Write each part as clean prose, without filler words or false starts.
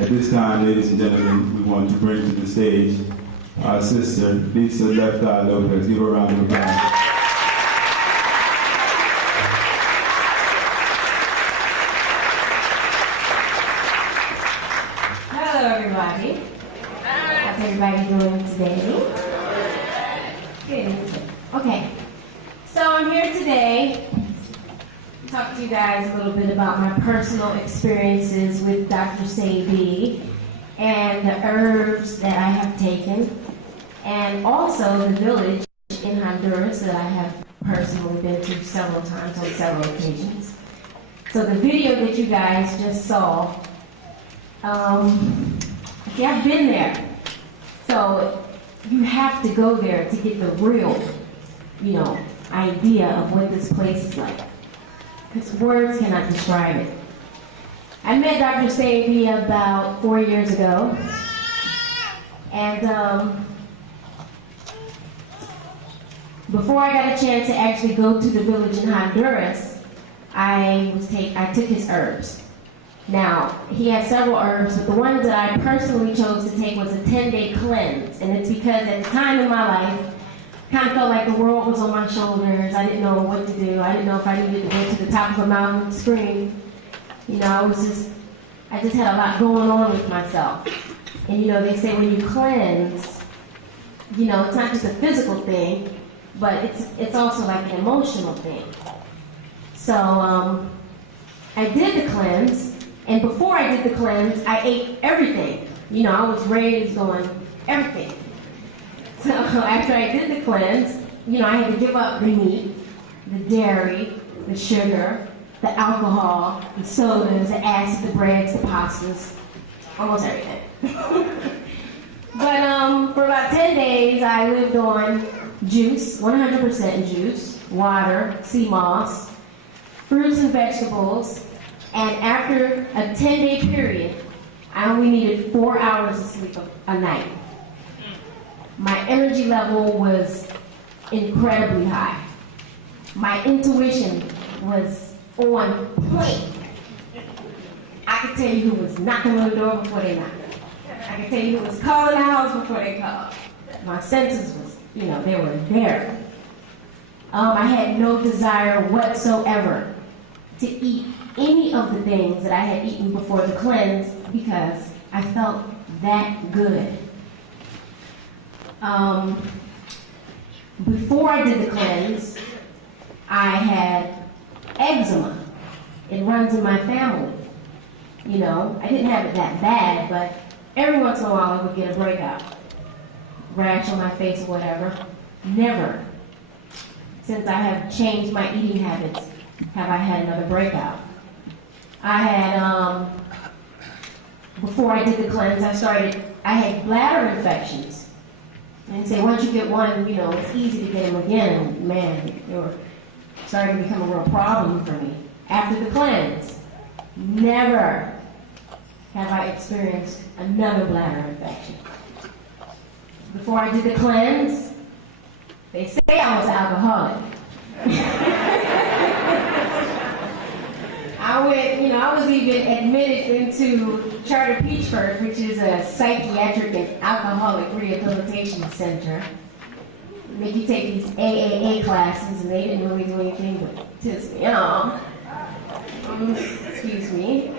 At this time, ladies and gentlemen, we want to bring to the stage our sister, Lisa Left Eye Lopez. Give her a round of applause. Hello, everybody. How's everybody doing today? Good. Okay. So I'm here today to talk to you guys a little bit about my personal experiences with Dr. Sebi and the herbs that I have taken, and also the village in Honduras that I have personally been to several times on several occasions. So the video that you guys just saw, see, I've been there. So you have to go there to get the real, idea of what this place is like. Because words cannot describe it. I met Dr. Sebi about 4 years ago. And before I got a chance to actually go to the village in Honduras, I took his herbs. Now, he had several herbs, but the ones that I personally chose to take was a 10-day cleanse. And it's because at the time in my life, I kind of felt like the world was on my shoulders. I didn't know what to do. I didn't know if I needed to go to the top of a mountain and scream. I just had a lot going on with myself. And they say when you cleanse, it's not just a physical thing, but it's also like an emotional thing. So I did the cleanse, and before I did the cleanse, I ate everything. I was raised on everything. So after I did the cleanse, I had to give up the meat, the dairy, the sugar, the alcohol, the sodas, the acid, the breads, the pastas, almost everything. But for about 10 days, I lived on juice, 100% juice, water, sea moss, fruits and vegetables, and after a 10-day period, I only needed 4 hours of sleep a night. My energy level was incredibly high. My intuition was on point. I could tell you who was knocking on the door before they knocked. I could tell you who was calling the house before they called. My senses was, they were there. I had no desire whatsoever to eat any of the things that I had eaten before the cleanse because I felt that good. Before I did the cleanse, I had eczema. It runs in my family. I didn't have it that bad, but every once in a while I would get a breakout. Rash on my face or whatever. Never, since I have changed my eating habits, have I had another breakout. I had, before I did the cleanse, I had bladder infections. And say, once you get one, it's easy to get them again. And man, they were starting to become a real problem for me. After the cleanse, never have I experienced another bladder infection. Before I did the cleanse, they say I was alcoholic. I was even admitted into Charter Peachford, which is a psychiatric and alcoholic rehabilitation center. They make you take these AAA classes, and they didn't really do anything but piss me off. Excuse me.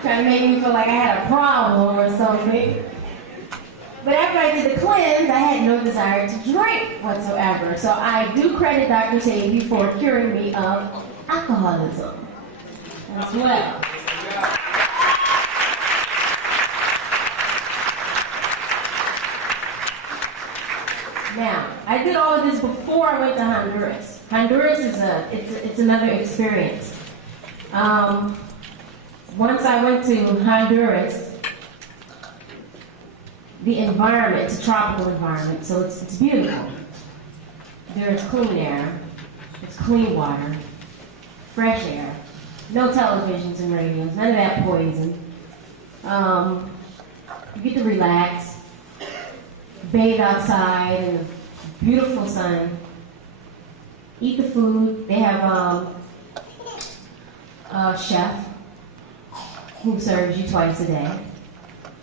Trying to make me feel like I had a problem or something. But after I did the cleanse, I had no desire to drink whatsoever. So I do credit Dr. Sebi for curing me of alcoholism as well. Now, I did all of this before I went to Honduras. Honduras is it's another experience. Once I went to Honduras, the environment, it's a tropical environment, so it's beautiful. There's clean air, it's clean water, fresh air, no televisions and radios, none of that poison. You get to relax, bathe outside in the beautiful sun, eat the food. They have a chef, who serves you twice a day.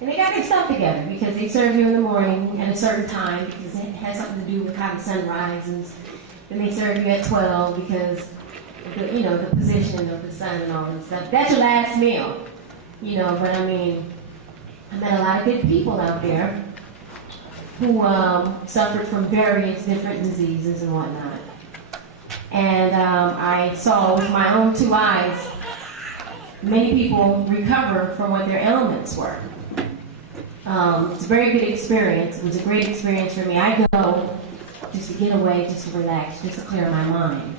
And they got their stuff together because they serve you in the morning at a certain time because it has something to do with how the sun rises. Then they serve you at 12 because the position of the sun and all that stuff. That's your last meal. But I mean, I met a lot of good people out there who suffered from various different diseases and whatnot. And I saw with my own two eyes many people recover from what their ailments were. It's a very good experience. It was a great experience for me. I go just to get away, just to relax, just to clear my mind.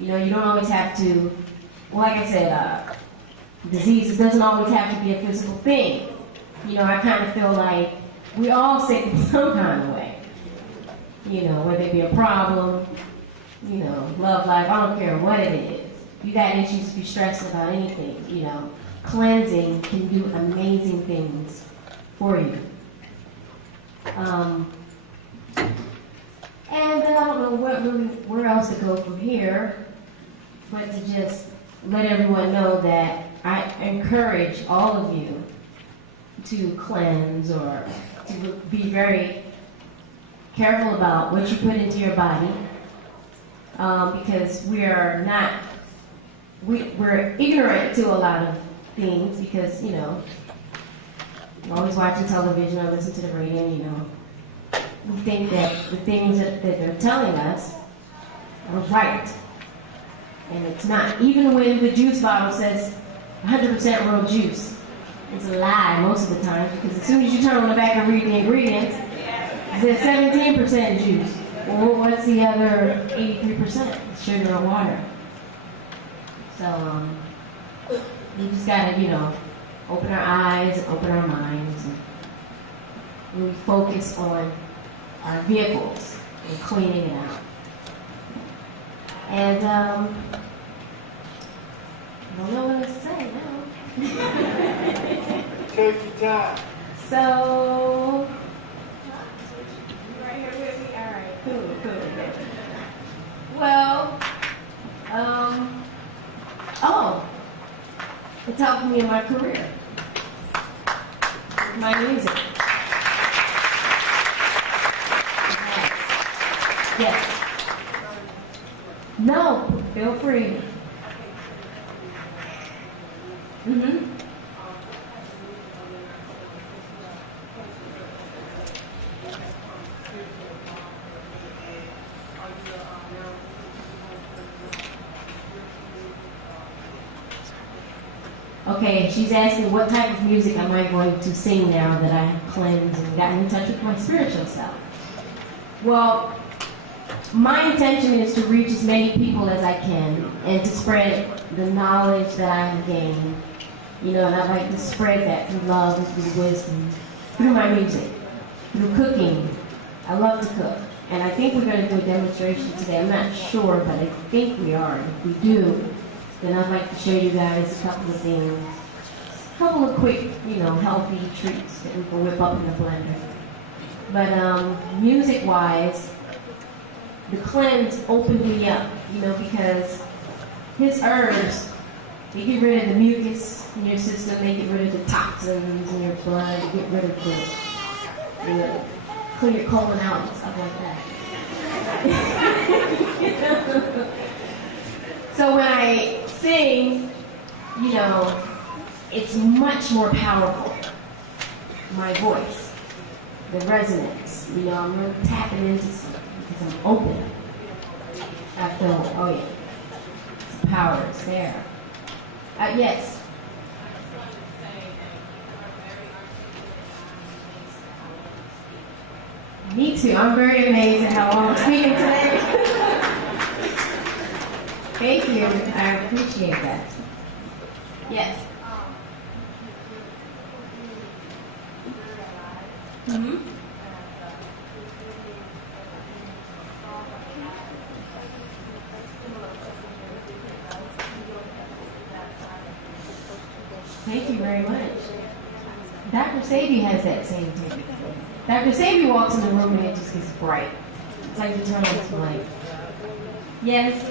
You don't always have to, like I said, disease doesn't always have to be a physical thing. I kind of feel like we all sick in some kind of way. Whether it be a problem, love life, I don't care what it is. You got issues if you're stressed about anything, Cleansing can do amazing things for you. And I don't know where else to go from here, but to just let everyone know that I encourage all of you to cleanse or to be very careful about what you put into your body, because we're ignorant to a lot of things because, we're always watching television or listening to the radio, we think that the things that they're telling us are right. And it's not. Even when the juice bottle says 100% real juice, it's a lie most of the time because as soon as you turn on the back and read the ingredients, it says 17% juice. Well, what's the other 83%? Sugar or water. So, we just gotta, open our eyes and open our minds and really focus on our vehicles and cleaning it out. And I don't know what else to say now. Take your time. So, you right here with me? All right, cool. Well, it's helped me in my career. With my music. Yes. No, feel free. Okay, she's asking what type of music am I going to sing now that I have cleansed and gotten in touch with my spiritual self. Well, my intention is to reach as many people as I can and to spread the knowledge that I have gained. And I'd like to spread that through love and through wisdom, through my music, through cooking. I love to cook. And I think we're going to do a demonstration today. I'm not sure, but I think we are. If we do, then I'd like to show you guys a couple of things. A couple of quick, healthy treats that we can whip up in the blender. But music-wise, the cleanse opened me up, because his herbs, they get rid of the mucus in your system, they get rid of the toxins in your blood, they get rid of the clean your colon out and stuff like that. So when I sing, it's much more powerful. My voice, the resonance, I'm really tapping into something because I'm open. I feel, oh yeah, the power is there. Yes. Me too. I'm very amazed at how long I'm speaking today. Thank you. I appreciate that. Yes. Mm-hmm. Thank you very much. Dr. Sebi has that same thing. Dr. Sebi walks in the room and it just gets bright. It's like you turn on some light. Yes.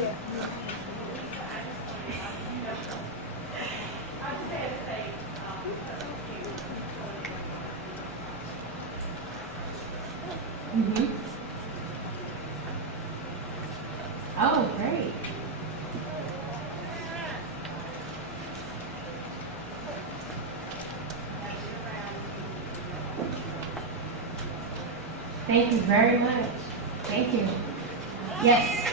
Mm-hmm. Oh, great. Thank you very much. Thank you. Yes.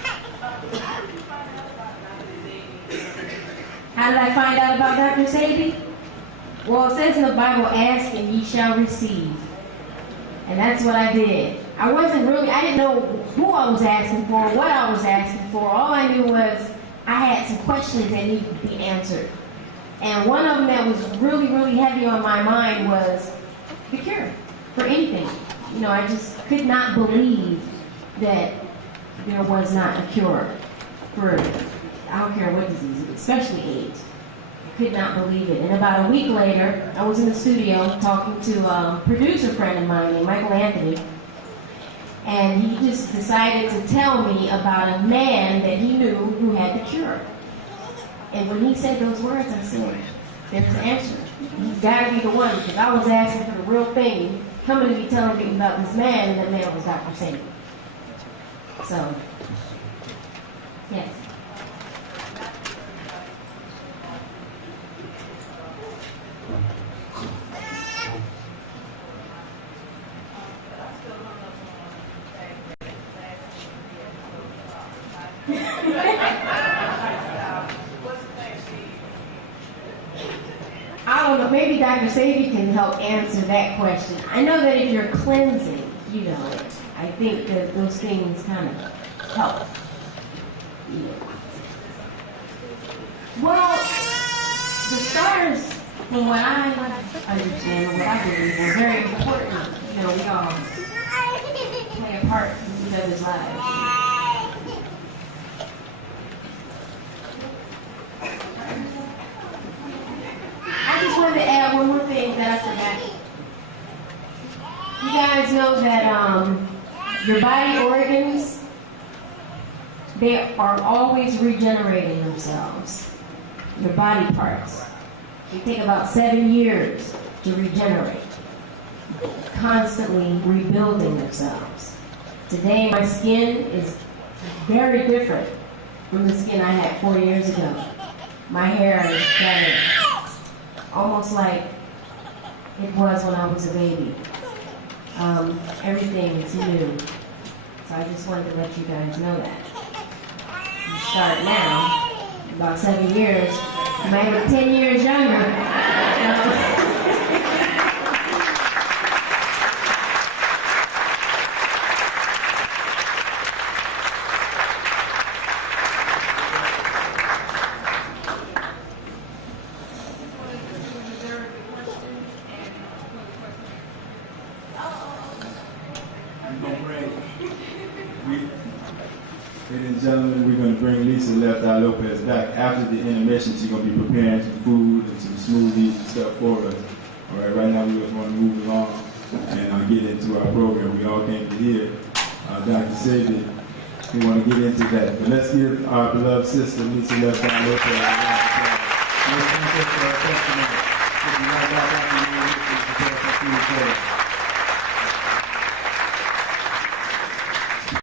How did I find out about Dr. Sebi? Well, it says in the Bible, ask and ye shall receive. And that's what I did. I didn't know who I was asking for, what I was asking for. All I knew was I had some questions that needed to be answered. And one of them that was really, really heavy on my mind was the cure for anything. You know, I just could not believe that there was not a cure for, I don't care what disease, especially AIDS. I could not believe it. And about a week later, I was in the studio talking to a producer friend of mine named Michael Anthony. And he just decided to tell me about a man that he knew who had the cure. And when he said those words, I said, there's the answer. He's got to be the one, because I was asking for the real thing. Coming to me telling me about this man, and that man was Dr. Sebi. So, yes. I don't know, maybe Dr. Sebi can help answer that question. I know that if you're cleansing, you know, I think that those things kind of help. Yeah. Well, the stars, from what I understand, what I believe, are very important. You know, we all play a part in each other's lives. I just wanted to add one more thing that I forgot. You guys know that your body organs, they are always regenerating themselves. Your body parts. They take about 7 years to regenerate. Constantly rebuilding themselves. Today my skin is very different from the skin I had 4 years ago. My hair is better. Almost like it was when I was a baby. Everything is new. So I just wanted to let you guys know that. You start now, about 7 years, you might look 10 years younger. Ladies and gentlemen, we're going to bring Lisa Lopez back after the intermission. She's going to be preparing some food and some smoothies and stuff for us. All right, right now we just want to move along and get into our program. We all came to hear Dr. Sebi. We want to get into that. But let's give our beloved sister, Lisa Lopez, a round of applause. Let's thank her for her testimony.